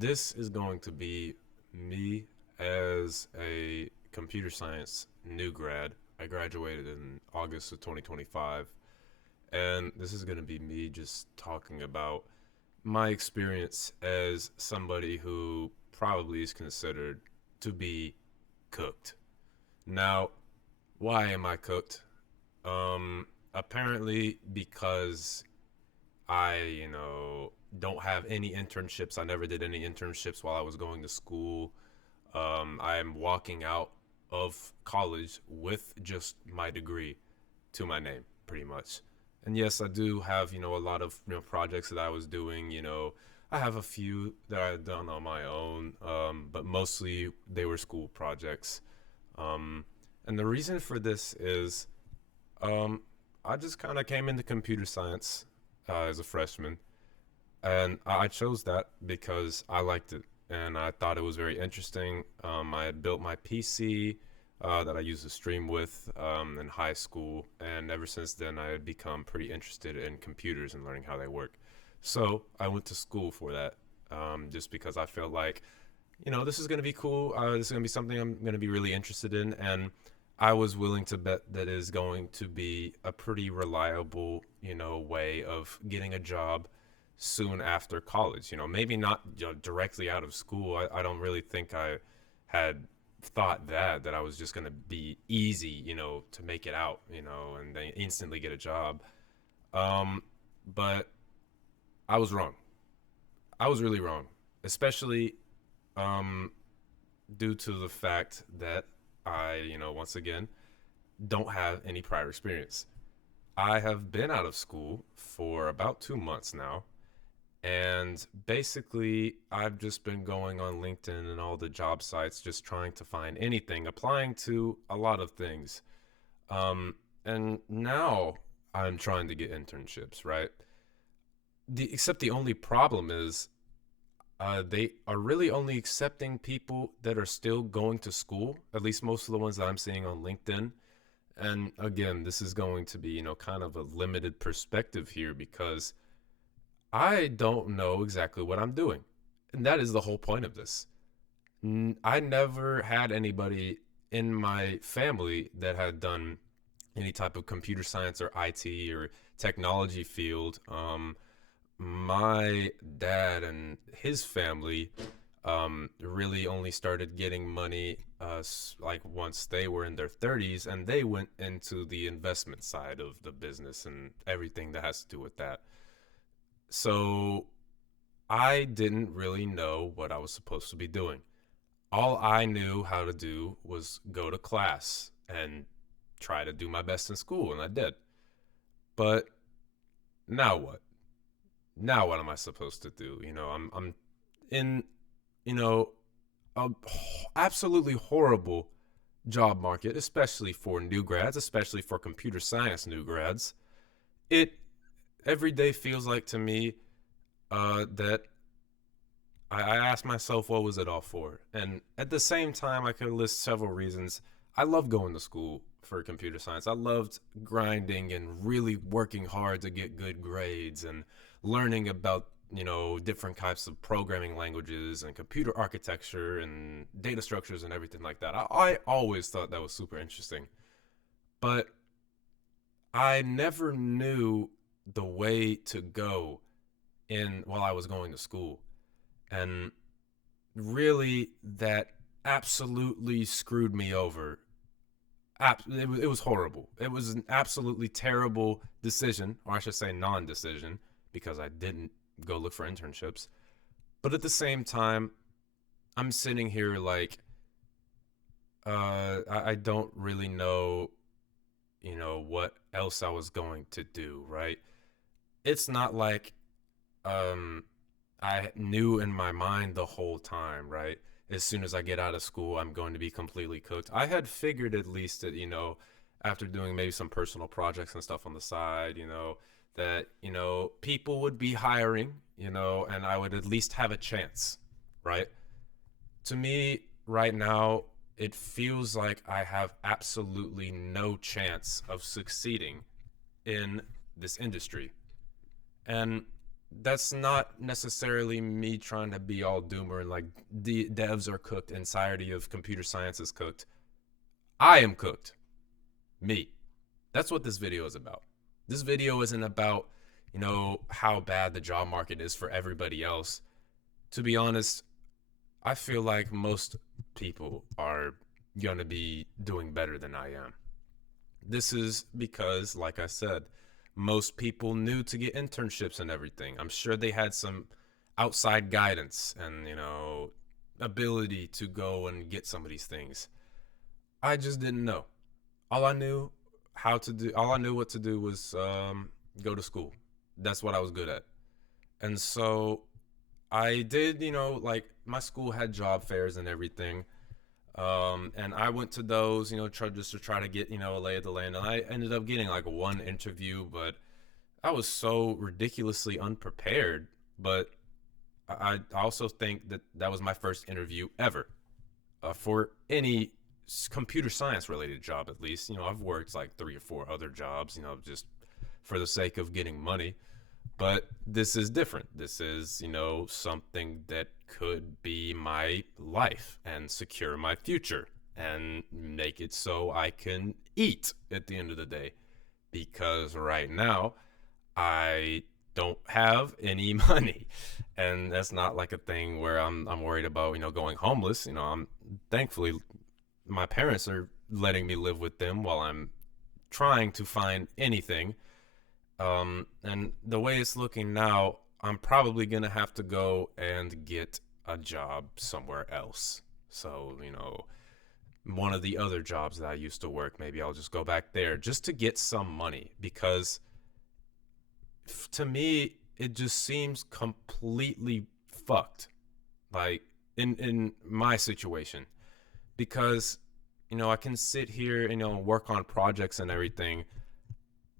This is going to be me as a computer science new grad. I graduated in August of 2025, and this is going to be me just talking about my experience as somebody who probably is considered to be cooked. Now, why am I cooked? Apparently because I don't have any internships. I never did any internships while I was going to school. I am walking out of college with just my degree to my name, pretty much. And yes, I do have, a lot of, projects that I was doing, I have a few that I've done on my own, but mostly they were school projects. Um, and the reason for this is um, I just kind of came into computer science as a freshman, and I chose that because I liked it and I thought it was very interesting. I had built my PC that I used to stream with in high school, and ever since then, I had become pretty interested in computers and learning how they work. So I went to school for that, just because I felt like, this is going to be cool. This is going to be something I'm going to be really interested in, and I was willing to bet that is going to be a pretty reliable, way of getting a job soon after college. Maybe not directly out of school. I don't really think I had thought that I was just going to be easy, to make it out, and then instantly get a job. Um, but I was wrong. I was really wrong, especially um, due to the fact that I, once again, don't have any prior experience. I have been out of school for about 2 months now. And basically, I've just been going on LinkedIn and all the job sites, just trying to find anything, applying to a lot of things. And now I'm trying to get internships, right? Except the only problem is they are really only accepting people that are still going to school, at least most of the ones that I'm seeing on LinkedIn. And again, this is going to be, kind of a limited perspective here because I don't know exactly what I'm doing. And that is the whole point of this. I never had anybody in my family that had done any type of computer science or IT or technology field. My dad and his family really only started getting money like once they were in their 30s, and they went into the investment side of the business and everything that has to do with that. So I didn't really know what I was supposed to be doing. All I knew how to do was go to class and try to do my best in school, and I did. But now what? Now what am I supposed to do? I'm in, you know, a absolutely horrible job market, especially for new grads, especially for computer science new grads. It every day feels like to me that I asked myself, what was it all for? And at the same time, I could list several reasons. I love going to school for computer science. I loved grinding and really working hard to get good grades and learning about, different types of programming languages and computer architecture and data structures and everything like that. I always thought that was super interesting. But I never knew the way to go in while I was going to school. And really, that absolutely screwed me over. It was horrible. It was an absolutely terrible decision, or I should say non-decision, because I didn't go look for internships. But at the same time, I'm sitting here like, I don't really know, what else I was going to do, right? It's not like um I knew in my mind the whole time, right? As soon as I get out of school, I'm going to be completely cooked. I had figured at least that, after doing maybe some personal projects and stuff on the side, that, people would be hiring, and I would at least have a chance, right? To me, right now, it feels like I have absolutely no chance of succeeding in this industry. And that's not necessarily me trying to be all doomer and like the devs are cooked, entirety of computer science is cooked. I am cooked. Me. That's what this video is about. This video isn't about, how bad the job market is for everybody else. To be honest, I feel like most people are going to be doing better than I am. This is because, like I said, most people knew to get internships and everything. I'm sure they had some outside guidance and, ability to go and get some of these things. I just didn't know. All I knew all I knew what to do was go to school. That's what I was good at. And so I did, like my school had job fairs and everything. And I went to those, just to try to get, a lay of the land. And I ended up getting like one interview, but I was so ridiculously unprepared. But I also think that that was my first interview ever for any computer science related job, at least. I've worked like 3 or 4 other jobs, just for the sake of getting money. But this is different. This is, something that could be my life and secure my future and make it so I can eat at the end of the day. Because right now, I don't have any money. And that's not like a thing where I'm worried about, going homeless. I'm thankfully my parents are letting me live with them while I'm trying to find anything. And the way it's looking now, I'm probably gonna have to go and get a job somewhere else. So, one of the other jobs that I used to work, maybe I'll just go back there just to get some money because to me, it just seems completely fucked. Like in my situation, because I can sit here, work on projects and everything,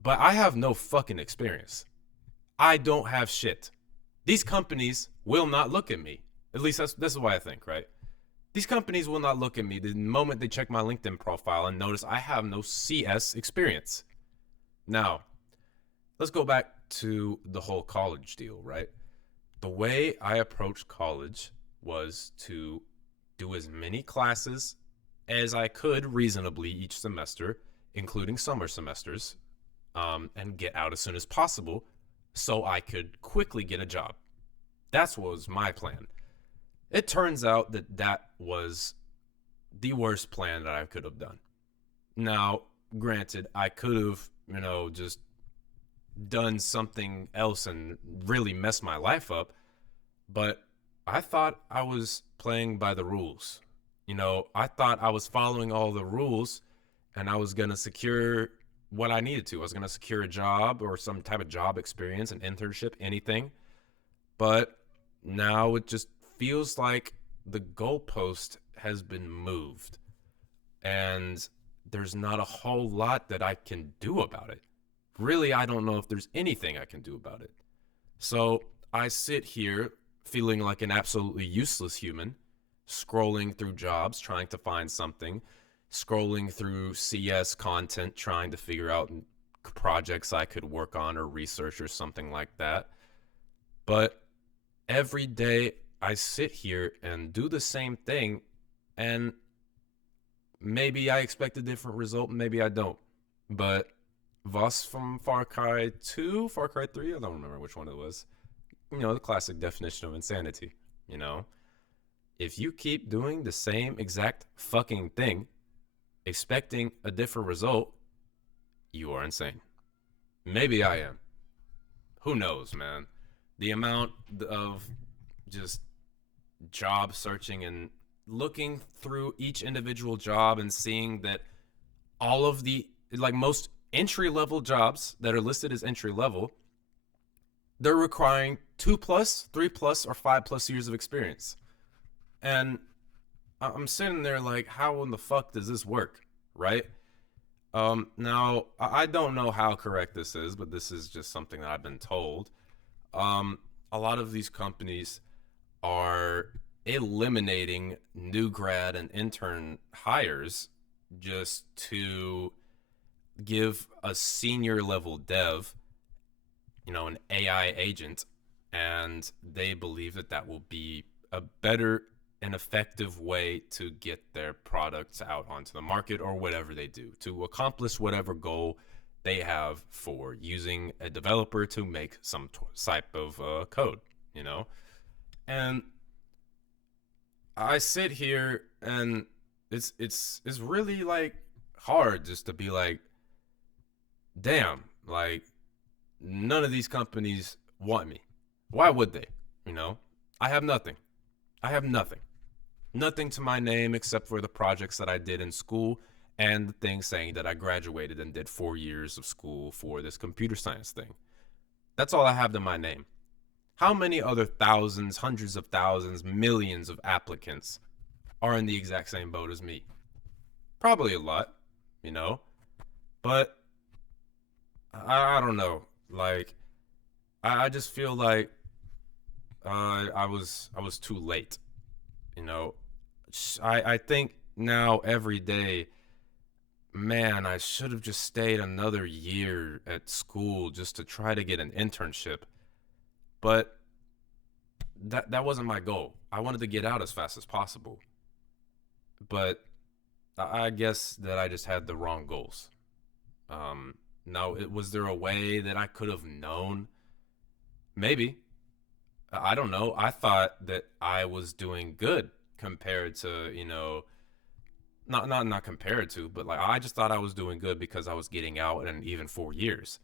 but I have no fucking experience. I don't have shit. These companies will not look at me. At least that's what I think, right? These companies will not look at me the moment they check my LinkedIn profile and notice I have no CS experience. Now, let's go back to the whole college deal, right? The way I approached college was to do as many classes as I could reasonably each semester, including summer semesters, and get out as soon as possible so I could quickly get a job. That's what was my plan. It turns out that that was the worst plan that I could have done. Now, granted, I could have, just done something else and really messed my life up, but I thought I was playing by the rules. I thought I was following all the rules and I was going to secure what I needed to. I was going to secure a job or some type of job experience, an internship, anything. But now it just feels like the goalpost has been moved and there's not a whole lot that I can do about it. Really, I don't know if there's anything I can do about it. So I sit here feeling like an absolutely useless human, scrolling through jobs, trying to find something, scrolling through CS content, trying to figure out projects I could work on or research or something like that. But every day I sit here and do the same thing, and maybe I expect a different result, maybe I don't. But Voss from Far Cry 2, Far Cry 3, I don't remember which one it was. The classic definition of insanity, you know? If you keep doing the same exact fucking thing, expecting a different result, you are insane. Maybe I am. Who knows, man? The amount of just job searching and looking through each individual job and seeing that all of the, like most entry level jobs that are listed as entry level, they're requiring 2 plus, 3 plus, or 5 plus years of experience. And I'm sitting there like, how in the fuck does this work, right? Now, I don't know how correct this is, but this is just something that I've been told. A lot of these companies are eliminating new grad and intern hires just to give a senior level dev, an AI agent, and they believe that that will be a better and effective way to get their products out onto the market or whatever they do to accomplish whatever goal they have for using a developer to make some type of code, you know? And I sit here and it's really like hard just to be like, damn, like none of these companies want me. Why would they? You know, I have nothing. I have nothing. Nothing to my name except for the projects that I did in school and the thing saying that I graduated and did 4 years of school for this computer science thing. That's all I have to my name. How many other thousands, hundreds of thousands, millions of applicants are in the exact same boat as me? Probably a lot, you know, but I don't know. Like, I just feel like I was too late. You know, I think now every day, man, I should have just stayed another year at school just to try to get an internship. But that wasn't my goal. I wanted to get out as fast as possible. But I guess that I just had the wrong goals. Now, was there a way that I could have known? Maybe. I don't know. I thought that I was doing good compared to, not compared to, but like I just thought I was doing good because I was getting out in even 4 years.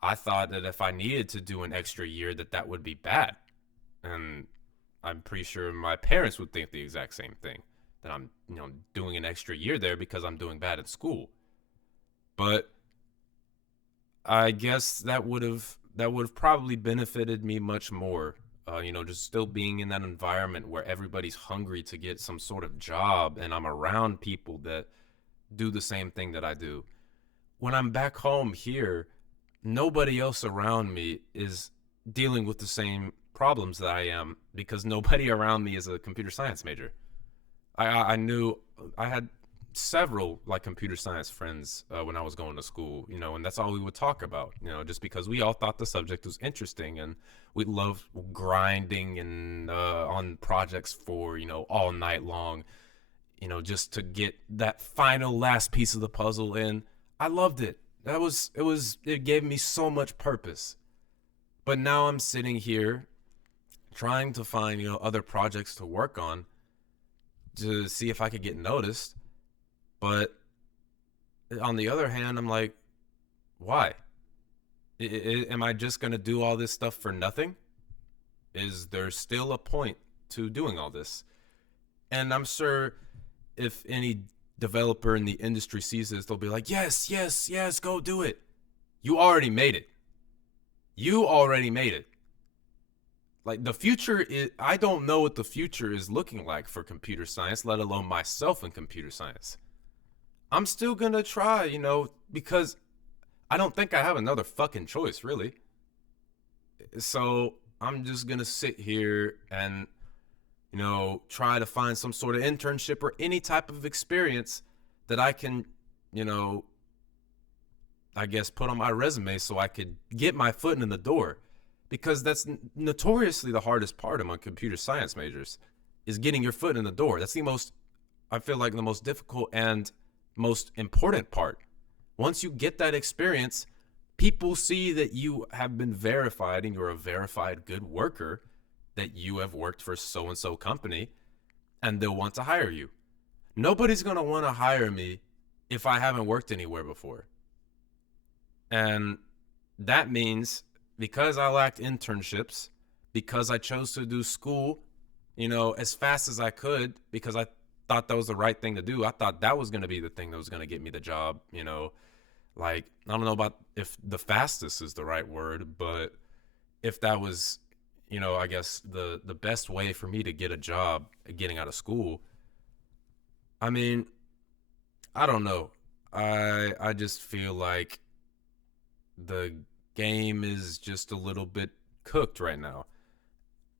I thought that if I needed to do an extra year, that would be bad, and I'm pretty sure my parents would think the exact same thing, that I'm doing an extra year there because I'm doing bad at school. But I guess that would have probably benefited me much more. Just still being in that environment where everybody's hungry to get some sort of job, and I'm around people that do the same thing that I do. When I'm back home here, nobody else around me is dealing with the same problems that I am because nobody around me is a computer science major. I knew I had several like computer science friends when I was going to school, and that's all we would talk about, just because we all thought the subject was interesting and we loved grinding and on projects for all night long, just to get that final last piece of the puzzle in. I loved it. It gave me so much purpose. But now I'm sitting here trying to find other projects to work on to see if I could get noticed. But on the other hand, I'm like, why? Am I just going to do all this stuff for nothing? Is there still a point to doing all this? And I'm sure if any developer in the industry sees this, they'll be like, yes, yes, yes, go do it. You already made it. You already made it. Like the future is, I don't know what the future is looking like for computer science, let alone myself in computer science. I'm still gonna try, because I don't think I have another fucking choice, really. So I'm just gonna sit here and, try to find some sort of internship or any type of experience that I can, you know, I guess put on my resume so I could get my foot in the door. Because that's notoriously the hardest part among computer science majors is getting your foot in the door. That's the most, I feel like, the most difficult and most important part. Once you get that experience, people see that you have been verified and you're a verified good worker, that you have worked for so and so company, and they'll want to hire you. Nobody's going to want to hire me if I haven't worked anywhere before. And that means because I lacked internships, because I chose to do school, as fast as I could, because I thought that was the right thing to do. I thought that was going to be the thing that was going to get me the job, like, I don't know about if the fastest is the right word, but if that was, I guess the best way for me to get a job getting out of school. I mean, I don't know. I just feel like the game is just a little bit cooked right now.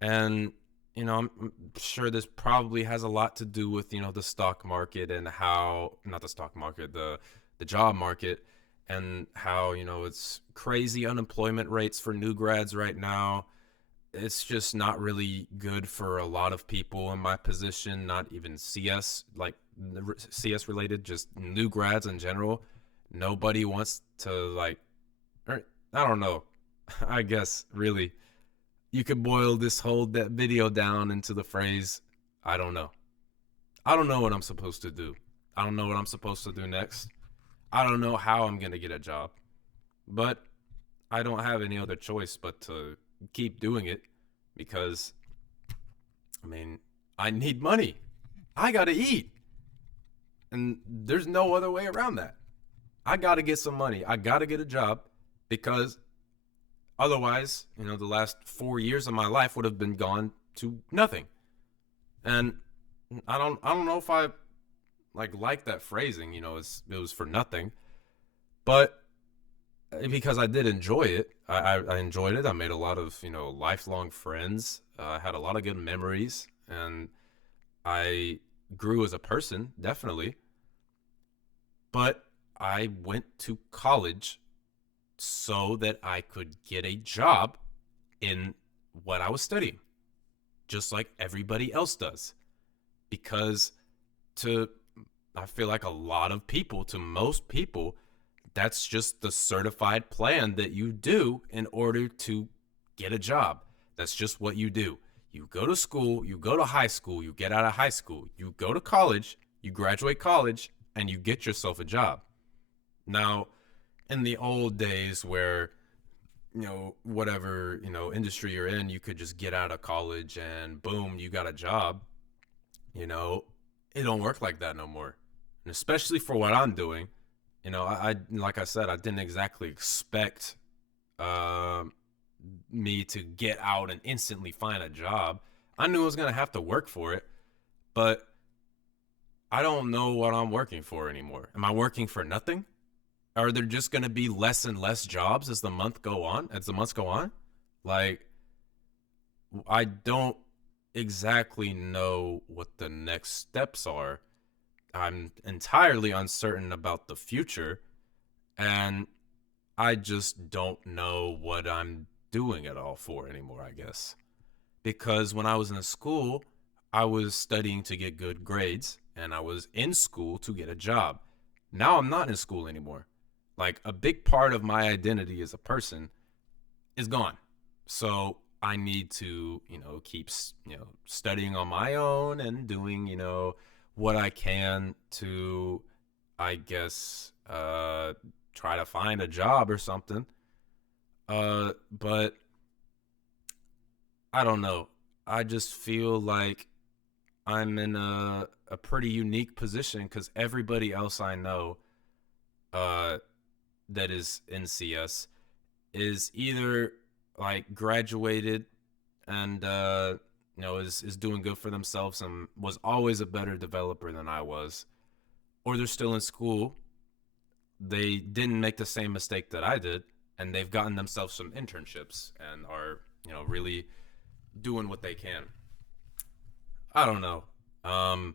And I'm sure this probably has a lot to do with the stock market and how, not the stock market, the job market, and how it's crazy unemployment rates for new grads right now. it's just not really good for a lot of people in my position, not even CS, like CS related, just new grads in general. Nobody wants to, like, or, I don't know. I guess really you could boil this whole video down into the phrase, I don't know. I don't know what I'm supposed to do. I don't know what I'm supposed to do next. I don't know how I'm going to get a job. But I don't have any other choice but to keep doing it because, I mean, I need money. I got to eat. And there's no other way around that. I got to get some money. I got to get a job because otherwise, the last 4 years of my life would have been gone to nothing. And I don't know if I like that phrasing, it was for nothing. But because I did enjoy it, I enjoyed it. I made a lot of, lifelong friends. I had a lot of good memories, and I grew as a person, definitely. But I went to college so that I could get a job in what I was studying, just like everybody else does. Because to, I feel like a lot of people, to most people, that's just the certified plan that you do in order to get a job. That's just what you do. You go to school, you go to high school, you get out of high school, you go to college, you graduate college, and you get yourself a job. Now, in the old days where, whatever, industry you're in, you could just get out of college and boom, you got a job. You know, it don't work like that no more. And especially for what I'm doing, I like I said, I didn't exactly expect uh, me to get out and instantly find a job. I knew I was gonna have to work for it, but I don't know what I'm working for anymore. Am I working for nothing? Are there just gonna be less and less jobs as the month go on? As the months go on, like I don't exactly know what the next steps are. I'm entirely uncertain about the future, and I just don't know what I'm doing it all for anymore, I guess. Because when I was in school, I was studying to get good grades, and I was in school to get a job. Now I'm not in school anymore. Like, a big part of my identity as a person is gone. So I need to, keep, studying on my own and doing, what I can to, I guess, try to find a job or something. But I don't know. I just feel like I'm in a pretty unique position because everybody else I know uh, that is in CS is either like graduated and is doing good for themselves and was always a better developer than I was, or they're still in school. They didn't make the same mistake that I did, and they've gotten themselves some internships and are really doing what they can. I don't know. Um,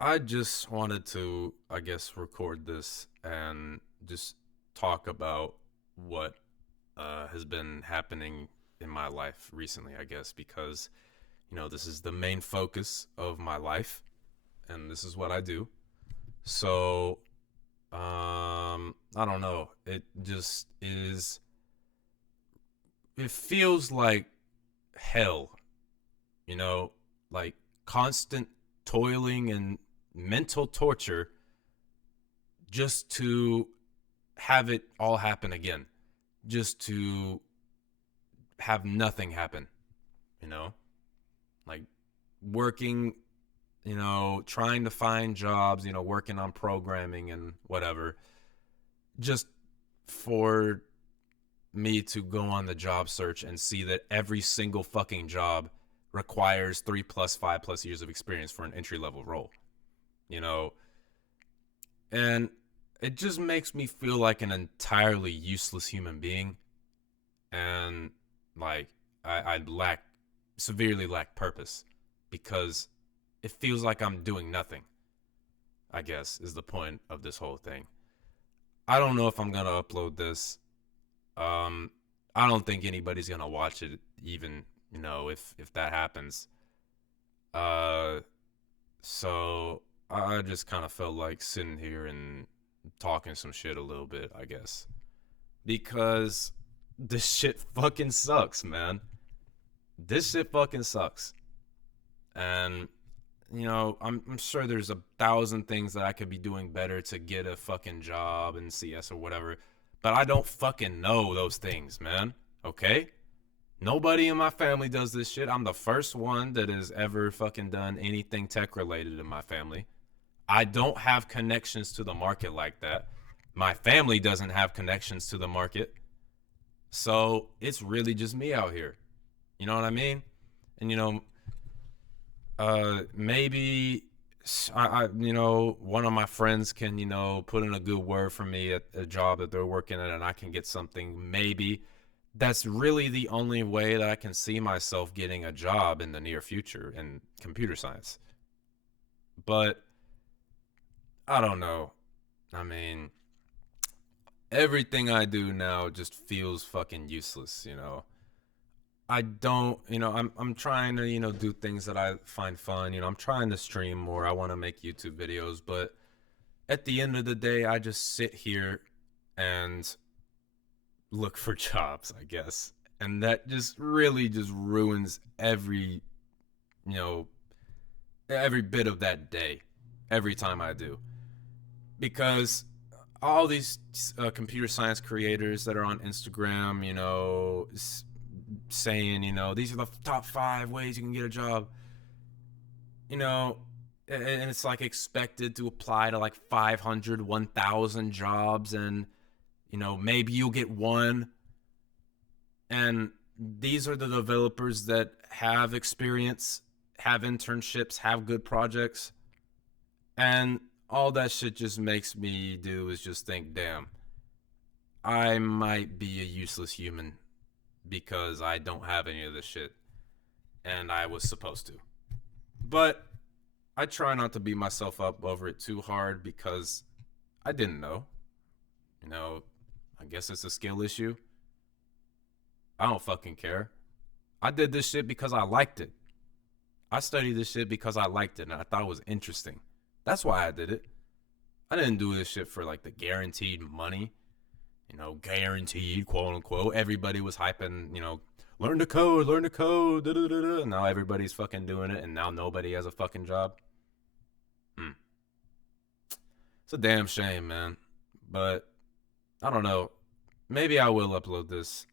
I just wanted to, I guess, record this and just talk about what has been happening in my life recently, I guess, because, this is the main focus of my life and this is what I do. So, I don't know. It just is, it feels like hell, you know, like constant toiling and mental torture just to have it all happen again, just to have nothing happen, you know, like working, trying to find jobs, working on programming and whatever, just for me to go on the job search and see that every single fucking job requires 3 plus 5 plus years of experience for an entry level role, you know, and it just makes me feel like an entirely useless human being. And like, I lack, severely lack purpose because it feels like I'm doing nothing, I guess, is the point of this whole thing. I don't know if I'm going to upload this. Um, I don't think anybody's gonna watch it, even, if that happens. Uh, so I just kind of felt like sitting here and talking some shit a little bit, I guess, because this shit fucking sucks, man. This shit fucking sucks, and I'm sure there's a thousand things that I could be doing better to get a fucking job in CS or whatever, but I don't fucking know those things, man. Okay? Nobody in my family does this shit. I'm the first one that has ever fucking done anything tech related in my family. I don't have connections to the market like that. My family doesn't have connections to the market. So it's really just me out here. You know what I mean? And maybe one of my friends can, put in a good word for me at a job that they're working at, and I can get something. Maybe that's really the only way that I can see myself getting a job in the near future in computer science. But I don't know. I mean, everything I do now just feels fucking useless. I don't, I'm trying to, do things that I find fun. I'm trying to stream more. I want to make YouTube videos, but at the end of the day, I just sit here and look for jobs, I guess. And that just really just ruins you know, every bit of that day every time I do. Because all these computer science creators that are on Instagram, saying, these are the top 5 ways you can get a job, you know, and it's like expected to apply to like 500, 1,000 jobs, and, maybe you'll get one. And these are the developers that have experience, have internships, have good projects. And all that shit just makes me do is just think, damn, I might be a useless human because I don't have any of this shit. And I was supposed to. But I try not to beat myself up over it too hard because I didn't know. You know, I guess it's a skill issue. I don't fucking care. I did this shit because I liked it. I studied this shit because I liked it and I thought it was interesting. That's why I did it. I didn't do this shit for like the guaranteed money. Guaranteed, quote unquote. Everybody was hyping, learn to code, learn to code, da da da da. Now everybody's fucking doing it, and now nobody has a fucking job. Hmm. It's a damn shame, man. But I don't know. Maybe I will upload this.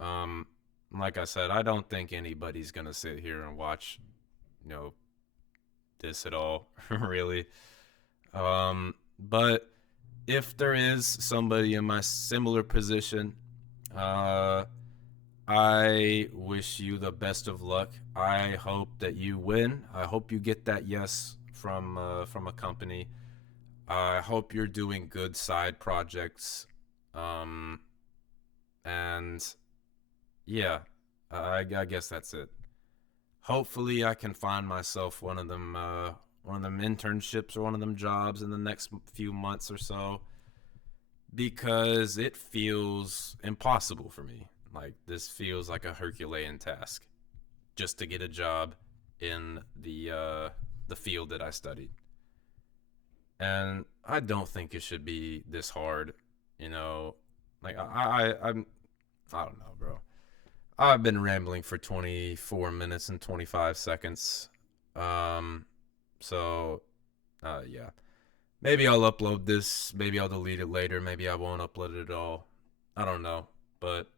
Um, like I said, I don't think anybody's gonna sit here and watch, you know, this at all, really. But if there is somebody in my similar position, uh, I wish you the best of luck. I hope that you win. I hope you get that yes from a company. I hope you're doing good side projects. Um, and yeah, I guess that's it. Hopefully, I can find myself one of them internships or one of them jobs in the next few months or so, because it feels impossible for me. Like, this feels like a Herculean task just to get a job in the field that I studied. And I don't think it should be this hard, you know. Like I don't know, bro. I've been rambling for 24 minutes and 25 seconds. Um, so yeah. Maybe I'll upload this. Maybe I'll delete it later. Maybe I won't upload it at all. I don't know. But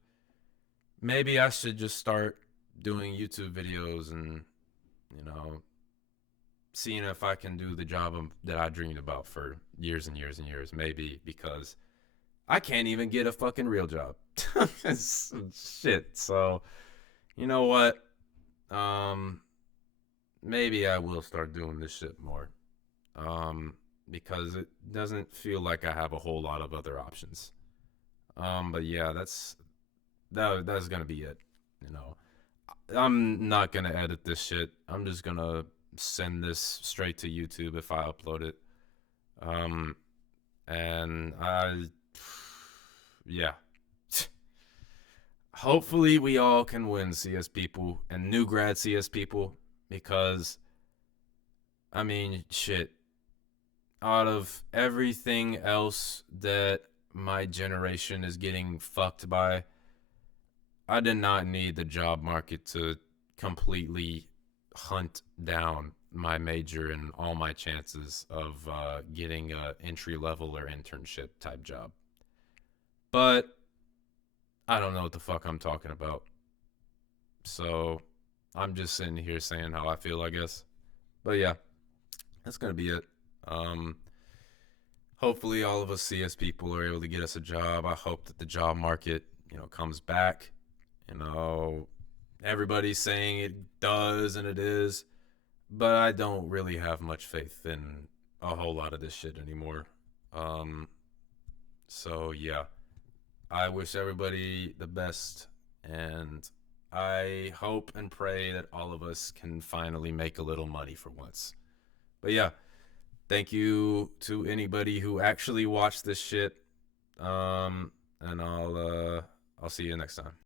maybe I should just start doing YouTube videos and, you know, seeing if I can do the job that I dreamed about for years and years and years. Maybe because I can't even get a fucking real job. Shit. So, you know what? Um, Maybe I will start doing this shit more. Um, because it doesn't feel like I have a whole lot of other options. But yeah, that's gonna be it. You know, I'm not gonna edit this shit. I'm just gonna send this straight to YouTube if I upload it. Um, and yeah, hopefully we all can win, CS people and new grad CS people, because I mean, shit. Out of everything else that my generation is getting fucked by, I did not need the job market to completely hunt down my major and all my chances of getting a entry level or internship type job. But I don't know what the fuck I'm talking about. So I'm just sitting here saying how I feel, I guess. But yeah, that's gonna be it. Um, hopefully, all of us CS people are able to get us a job. I hope that the job market, comes back. You know, everybody's saying it does and it is, but I don't really have much faith in a whole lot of this shit anymore. Um, so yeah, I wish everybody the best, and I hope and pray that all of us can finally make a little money for once. But yeah, thank you to anybody who actually watched this shit. And I'll see you next time.